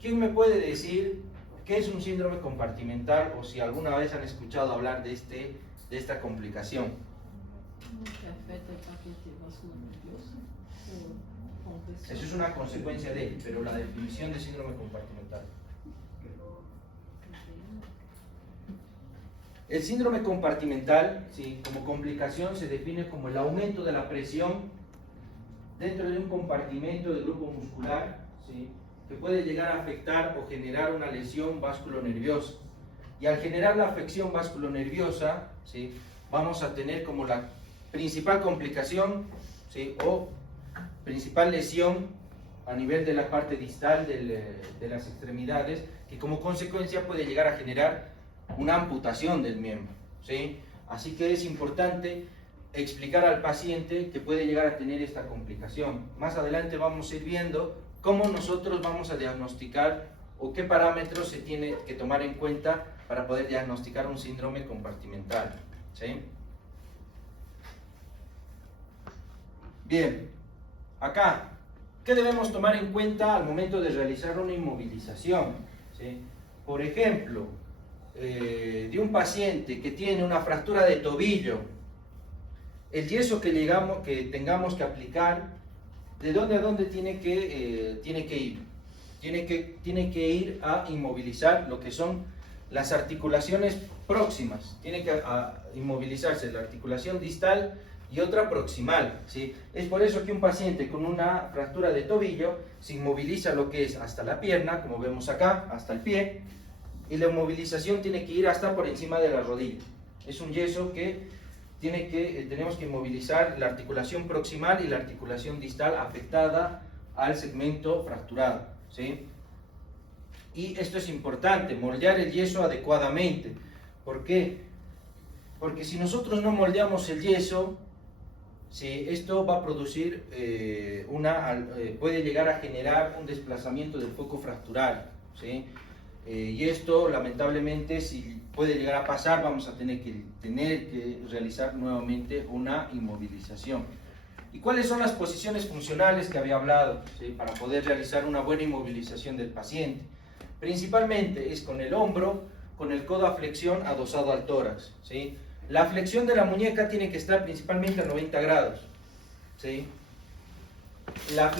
¿Quién me puede decir qué es un síndrome compartimental o si alguna vez han escuchado hablar de esta complicación? Que afeta el paquete vascular nervioso. Eso es una consecuencia de, pero la definición de síndrome compartimental. El síndrome compartimental, ¿sí? Como complicación se define como el aumento de la presión dentro de un compartimento del grupo muscular, ¿sí? Que puede llegar a afectar o generar una lesión vasculonerviosa. Y al generar la afección vasculonerviosa, ¿sí? Vamos a tener como la principal complicación, ¿sí? O principal lesión a nivel de la parte distal de las extremidades, que como consecuencia puede llegar a generar una amputación del miembro, ¿sí? Así que es importante explicar al paciente que puede llegar a tener esta complicación. Más adelante vamos a ir viendo cómo nosotros vamos a diagnosticar o qué parámetros se tiene que tomar en cuenta para poder diagnosticar un síndrome compartimental, ¿sí? Bien, acá, ¿qué debemos tomar en cuenta al momento de realizar una inmovilización? ¿Sí? Por ejemplo, de un paciente que tiene una fractura de tobillo, el yeso que tengamos que aplicar, ¿de dónde a dónde tiene que ir? Tiene que ir a inmovilizar lo que son las articulaciones próximas. Tiene que inmovilizarse la articulación distal y otra proximal, ¿sí? Es por eso que un paciente con una fractura de tobillo se inmoviliza lo que es hasta la pierna, como vemos acá, hasta el pie, y la inmovilización tiene que ir hasta por encima de la rodilla. Es un yeso que tenemos que inmovilizar la articulación proximal y la articulación distal afectada al segmento fracturado, ¿sí? Y esto es importante, moldear el yeso adecuadamente. ¿Por qué? Porque si nosotros no moldeamos el yeso, ¿sí? Esto va a producir puede llegar a generar un desplazamiento del foco fractural, ¿sí? Y esto lamentablemente, si puede llegar a pasar, vamos a tener que realizar nuevamente una inmovilización. ¿Y cuáles son las posiciones funcionales que había hablado, ¿sí? Para poder realizar una buena inmovilización del paciente? Principalmente es con el hombro, con el codo a flexión adosado al tórax, ¿sí? La flexión de la muñeca tiene que estar principalmente a 90 grados, ¿sí? La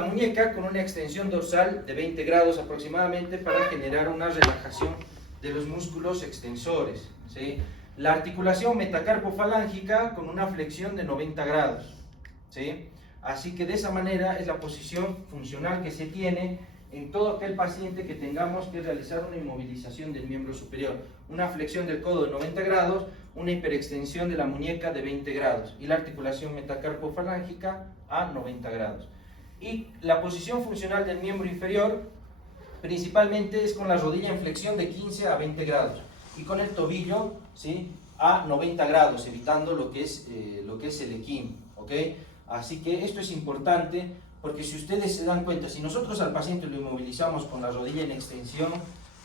muñeca con una extensión dorsal de 20 grados aproximadamente para generar una relajación de los músculos extensores, ¿sí? La articulación metacarpofalángica con una flexión de 90 grados, ¿sí? Así que de esa manera es la posición funcional que se tiene en todo aquel paciente que tengamos que realizar una inmovilización del miembro superior. Una flexión del codo de 90 grados, una hiperextensión de la muñeca de 20 grados y la articulación metacarpofalángica a 90 grados. Y la posición funcional del miembro inferior principalmente es con la rodilla en flexión de 15 a 20 grados y con el tobillo, ¿sí? A 90 grados, evitando lo que es el equino, ¿ok? Así que esto es importante porque si ustedes se dan cuenta, si nosotros al paciente lo inmovilizamos con la rodilla en extensión,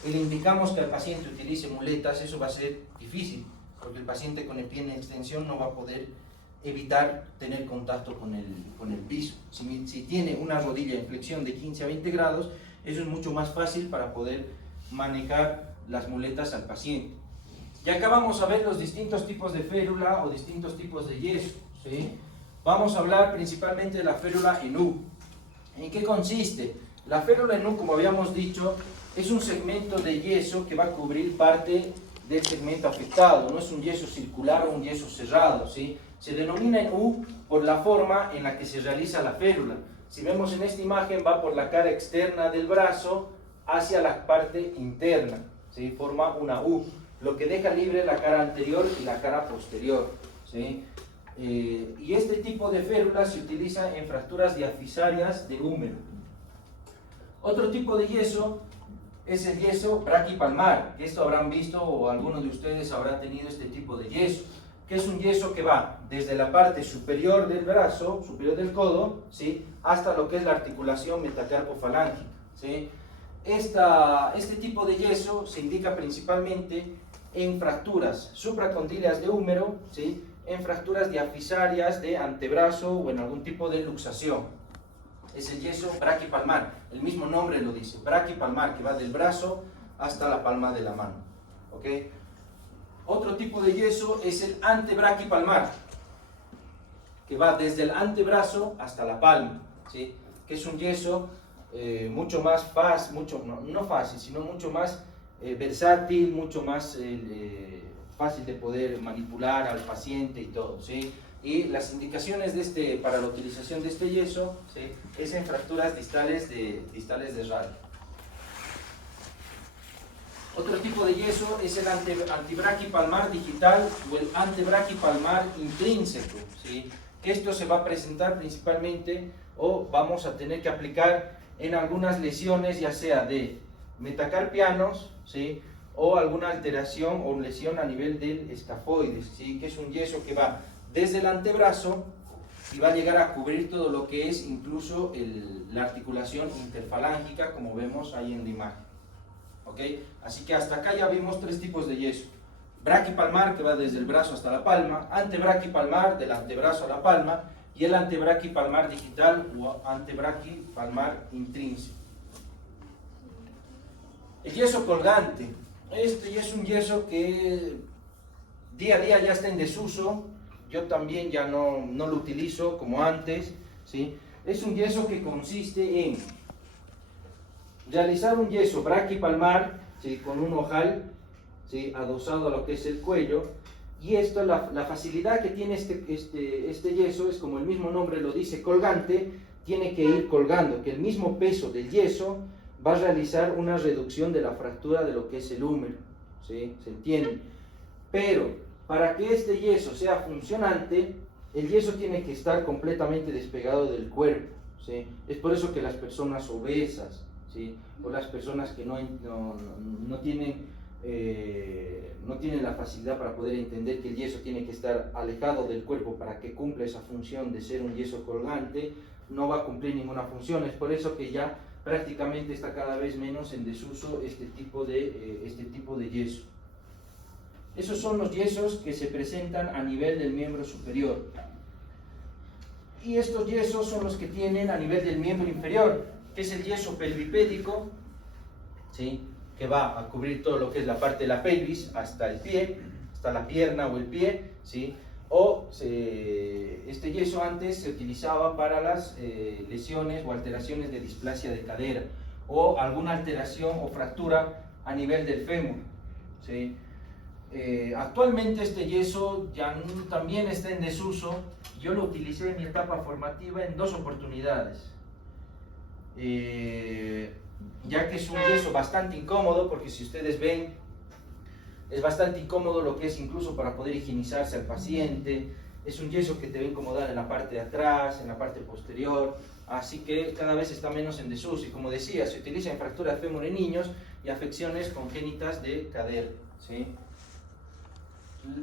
y le indicamos que el paciente utilice muletas, eso va a ser difícil, porque el paciente con el pie en extensión no va a poder evitar tener contacto con el piso. Si tiene una rodilla en flexión de 15 a 20 grados, eso es mucho más fácil para poder manejar las muletas al paciente. Y acá vamos a ver los distintos tipos de férula o distintos tipos de yeso, ¿sí? Vamos a hablar principalmente de la férula en U. ¿En qué consiste? La férula en U, como habíamos dicho, es un segmento de yeso que va a cubrir parte del segmento afectado. No es un yeso circular o un yeso cerrado, ¿sí? Se denomina en U por la forma en la que se realiza la férula. Si vemos en esta imagen, va por la cara externa del brazo hacia la parte interna, ¿sí? Forma una U, lo que deja libre la cara anterior y la cara posterior, ¿sí? Y este tipo de férula se utiliza en fracturas diafisarias de húmero. Otro tipo de yeso es el yeso braquipalmar, que esto habrán visto o alguno de ustedes habrá tenido este tipo de yeso, que es un yeso que va desde la parte superior del brazo, superior del codo, ¿sí? Hasta lo que es la articulación metacarpofalángica, ¿sí? Este tipo de yeso se indica principalmente en fracturas supracondíleas de húmero, ¿sí? En fracturas diafisarias de antebrazo o en algún tipo de luxación. Es el yeso braquipalmar, el mismo nombre lo dice, braquipalmar, que va del brazo hasta la palma de la mano, ¿ok? Otro tipo de yeso es el antebraquipalmar, que va desde el antebrazo hasta la palma, ¿sí? Que es un yeso mucho más fácil, no fácil, sino mucho más versátil, mucho más fácil de poder manipular al paciente y todo, ¿sí? Y las indicaciones para la utilización de este yeso, ¿sí? Es en fracturas distales de radio. Otro tipo de yeso es el antebraquipalmar digital o el antebraquipalmar intrínseco, ¿sí? Que esto se va a presentar principalmente o vamos a tener que aplicar en algunas lesiones, ya sea de metacarpianos, ¿sí? O alguna alteración o lesión a nivel del escafoides, ¿sí? Que es un yeso que va desde el antebrazo y va a llegar a cubrir todo lo que es incluso la articulación interfalángica, como vemos ahí en la imagen, ¿ok? Así que hasta acá ya vimos tres tipos de yeso: braquipalmar, que va desde el brazo hasta la palma; antebraquipalmar, del antebrazo a la palma; y el antebraquipalmar digital o antebraquipalmar intrínseco. El yeso colgante. Este es un yeso que día a día ya está en desuso. Yo también ya no lo utilizo como antes, ¿sí? Es un yeso que consiste en realizar un yeso braquipalmar, ¿sí? Con un ojal, ¿sí? Adosado a lo que es el cuello. Y esto, la facilidad que tiene este yeso es, como el mismo nombre lo dice, colgante. Tiene que ir colgando, que el mismo peso del yeso va a realizar una reducción de la fractura de lo que es el húmero, ¿sí? ¿Se entiende? Pero para que este yeso sea funcionante, el yeso tiene que estar completamente despegado del cuerpo, ¿sí? Es por eso que las personas obesas, ¿sí? O las personas que no tienen la facilidad para poder entender que el yeso tiene que estar alejado del cuerpo para que cumpla esa función de ser un yeso colgante, no va a cumplir ninguna función. Es por eso que ya prácticamente está cada vez menos en desuso este tipo de yeso. Esos son los yesos que se presentan a nivel del miembro superior. Y estos yesos son los que tienen a nivel del miembro inferior, que es el yeso pelvipédico, ¿sí? Que va a cubrir todo lo que es la parte de la pelvis hasta el pie, hasta la pierna o el pie, ¿sí? Este yeso antes se utilizaba para las lesiones o alteraciones de displasia de cadera o alguna alteración o fractura a nivel del fémur, ¿sí? Actualmente este yeso ya también está en desuso. Yo lo utilicé en mi etapa formativa en 2 oportunidades, ya que es un yeso bastante incómodo, porque si ustedes ven, es bastante incómodo lo que es incluso para poder higienizarse al paciente. Es un yeso que te va a incomodar en la parte de atrás, en la parte posterior, así que cada vez está menos en desuso. Y como decía, se utiliza en fractura de fémur en niños y afecciones congénitas de cadera, ¿sí?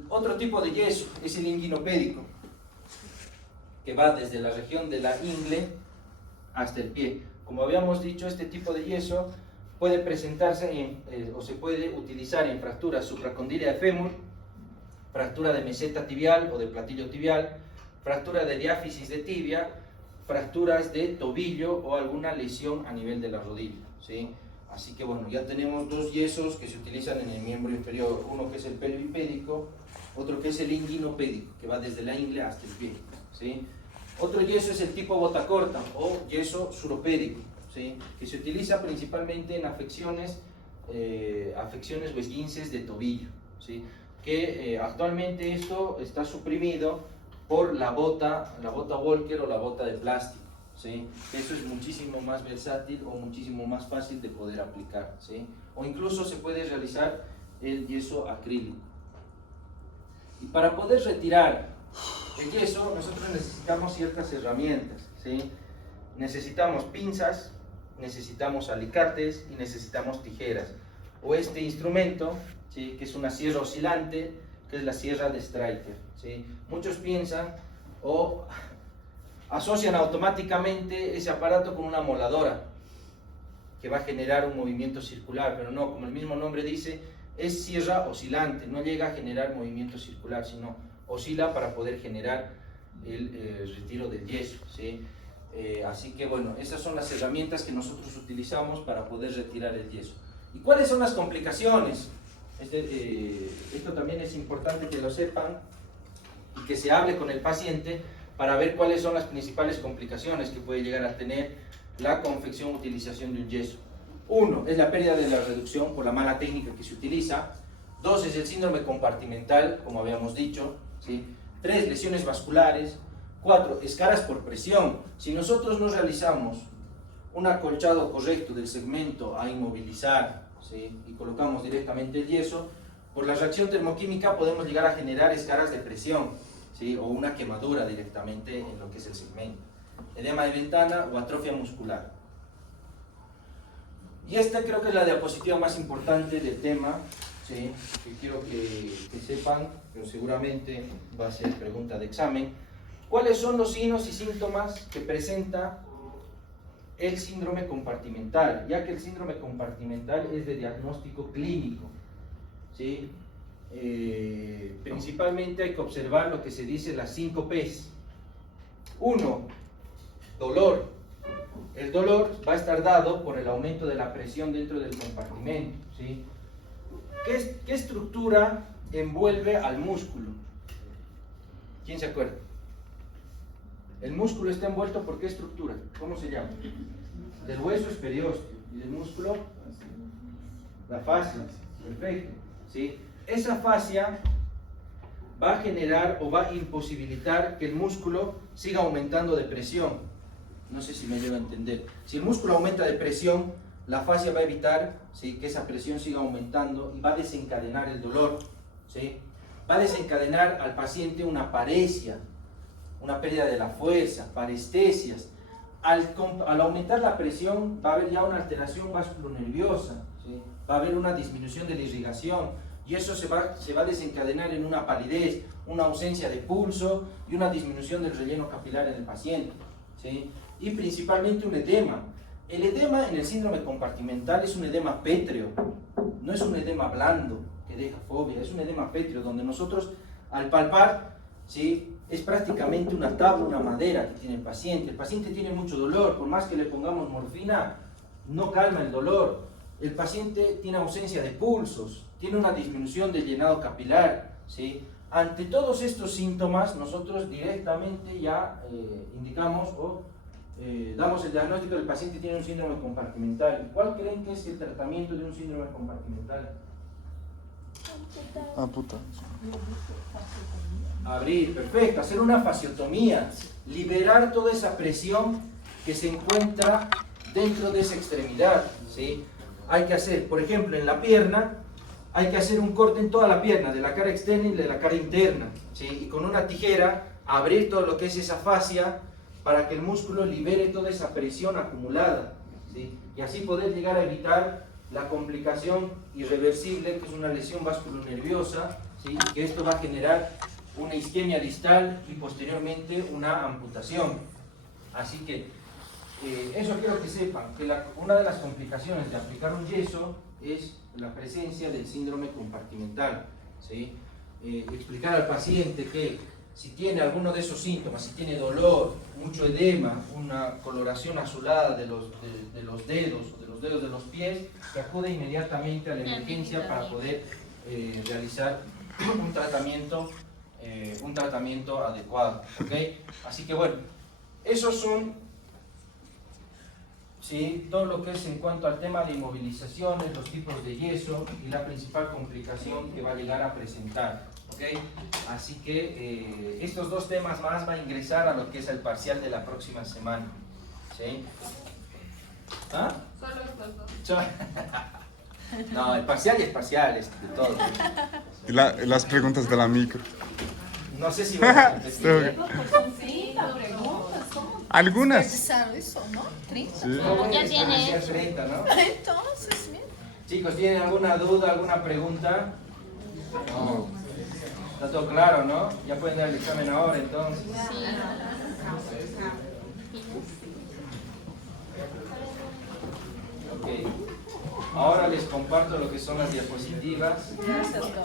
Otro tipo de yeso es el inguinopédico, que va desde la región de la ingle hasta el pie. Como habíamos dicho, este tipo de yeso puede presentarse o se puede utilizar en fractura supracondílea de fémur, fractura de meseta tibial o de platillo tibial, fractura de diáfisis de tibia, fracturas de tobillo o alguna lesión a nivel de la rodilla, ¿sí? Así que bueno, ya tenemos dos yesos que se utilizan en el miembro inferior, uno que es el pelvipédico, otro que es el inguinopédico, que va desde la ingle hasta el pie, ¿sí? Otro yeso es el tipo bota corta o yeso suropédico, ¿sí? Que se utiliza principalmente en afecciones o esguinces de tobillo, ¿sí? Que actualmente esto está suprimido por la bota Walker o la bota de plástico, ¿sí? Eso es muchísimo más versátil o muchísimo más fácil de poder aplicar, ¿sí? O incluso se puede realizar el yeso acrílico. Y para poder retirar el yeso nosotros necesitamos ciertas herramientas, ¿sí? Necesitamos pinzas, necesitamos alicates y necesitamos tijeras o este instrumento, ¿sí? Que es una sierra oscilante, que es la sierra de Stryker, ¿sí? Muchos piensan o asocian automáticamente ese aparato con una moladora que va a generar un movimiento circular, pero no, como el mismo nombre dice, es sierra oscilante, no llega a generar movimiento circular, sino oscila para poder generar el retiro del yeso, ¿sí? Así que bueno, esas son las herramientas que nosotros utilizamos para poder retirar el yeso. ¿Y cuáles son las complicaciones? Esto también es importante que lo sepan y que se hable con el paciente para ver cuáles son las principales complicaciones que puede llegar a tener la confección o utilización de un yeso. Uno, es la pérdida de la reducción por la mala técnica que se utiliza. Dos, es el síndrome compartimental, como habíamos dicho, ¿sí? Tres, lesiones vasculares. Cuatro, escaras por presión. Si nosotros no realizamos un acolchado correcto del segmento a inmovilizar, ¿sí? Y colocamos directamente el yeso, por la reacción termoquímica podemos llegar a generar escaras de presión, ¿sí? O una quemadura directamente en lo que es el segmento, edema de ventana o atrofia muscular. Y esta creo que es la diapositiva más importante del tema, ¿sí? Que quiero que sepan, pero seguramente va a ser pregunta de examen. ¿Cuáles son los signos y síntomas que presenta el síndrome compartimental? Ya que el síndrome compartimental es de diagnóstico clínico, ¿sí? Principalmente hay que observar lo que se dice las 5 P's. 1. Dolor. El dolor va a estar dado por el aumento de la presión dentro del compartimento, ¿sí? ¿Qué estructura envuelve al músculo? ¿Quién se acuerda? El músculo está envuelto por ¿qué estructura? ¿Cómo se llama? Del hueso es periósteo y del músculo la fascia. Perfecto, ¿sí? Esa fascia va a generar o va a imposibilitar que el músculo siga aumentando de presión. No sé si me llevo a entender. Si el músculo aumenta de presión, la fascia va a evitar, ¿sí? Que esa presión siga aumentando y va a desencadenar el dolor, ¿sí? Va a desencadenar al paciente una paresia, una pérdida de la fuerza, parestesias. Al aumentar la presión va a haber ya una alteración vasculonerviosa, ¿sí? Va a haber una disminución de la irrigación y eso se va a desencadenar en una palidez, una ausencia de pulso y una disminución del relleno capilar en el paciente, ¿sí? Y principalmente un edema. El edema en el síndrome compartimental es un edema pétreo, no es un edema blando que deja fobia, es un edema pétreo donde nosotros al palpar, ¿sí? Es prácticamente una tabla, una madera que tiene el paciente. El paciente tiene mucho dolor, por más que le pongamos morfina, no calma el dolor. El paciente tiene ausencia de pulsos, tiene una disminución del llenado capilar, ¿sí? Ante todos estos síntomas, nosotros directamente ya indicamos o damos el diagnóstico del paciente tiene un síndrome compartimental. ¿Cuál creen que es el tratamiento de un síndrome compartimental? Amputar. Abrir, perfecto, hacer una fasciotomía, liberar toda esa presión que se encuentra dentro de esa extremidad, ¿sí? Hay que hacer, por ejemplo, en la pierna, hay que hacer un corte en toda la pierna, de la cara externa y de la cara interna, ¿sí? Y con una tijera abrir todo lo que es esa fascia para que el músculo libere toda esa presión acumulada, ¿sí? Y así poder llegar a evitar la complicación irreversible, que es una lesión vasculonerviosa, ¿sí? Y que esto va a generar una isquemia distal y posteriormente una amputación. Así que eso quiero que sepan, que una de las complicaciones de aplicar un yeso es la presencia del síndrome compartimental, ¿sí? Explicar al paciente que si tiene alguno de esos síntomas, si tiene dolor, mucho edema, una coloración azulada de los dedos o de los dedos de los pies, que acude inmediatamente a la emergencia para poder realizar un tratamiento adecuado, ¿ok? Así que bueno, esos son, ¿sí?, todo lo que es en cuanto al tema de inmovilizaciones, los tipos de yeso y la principal complicación que va a llegar a presentar, ¿ok? Así que estos dos temas más van a ingresar a lo que es el parcial de la próxima semana, ¿sí? ¿Ah? Solo estos dos. No, el parcial es parcial, es de todo. Y las preguntas de la micro. No sé si voy a repetir. Son 30 preguntas, son. Algunas. Desperdiçaram isso, ¿no? 30. Sí. Ya tiene 30, ¿no? Entonces, mira. Chicos, ¿tienen alguna duda, alguna pregunta? No. Está todo claro, ¿no? Ya pueden dar el examen ahora, entonces. Ok. Ahora les comparto lo que son las diapositivas. Graças a Deus.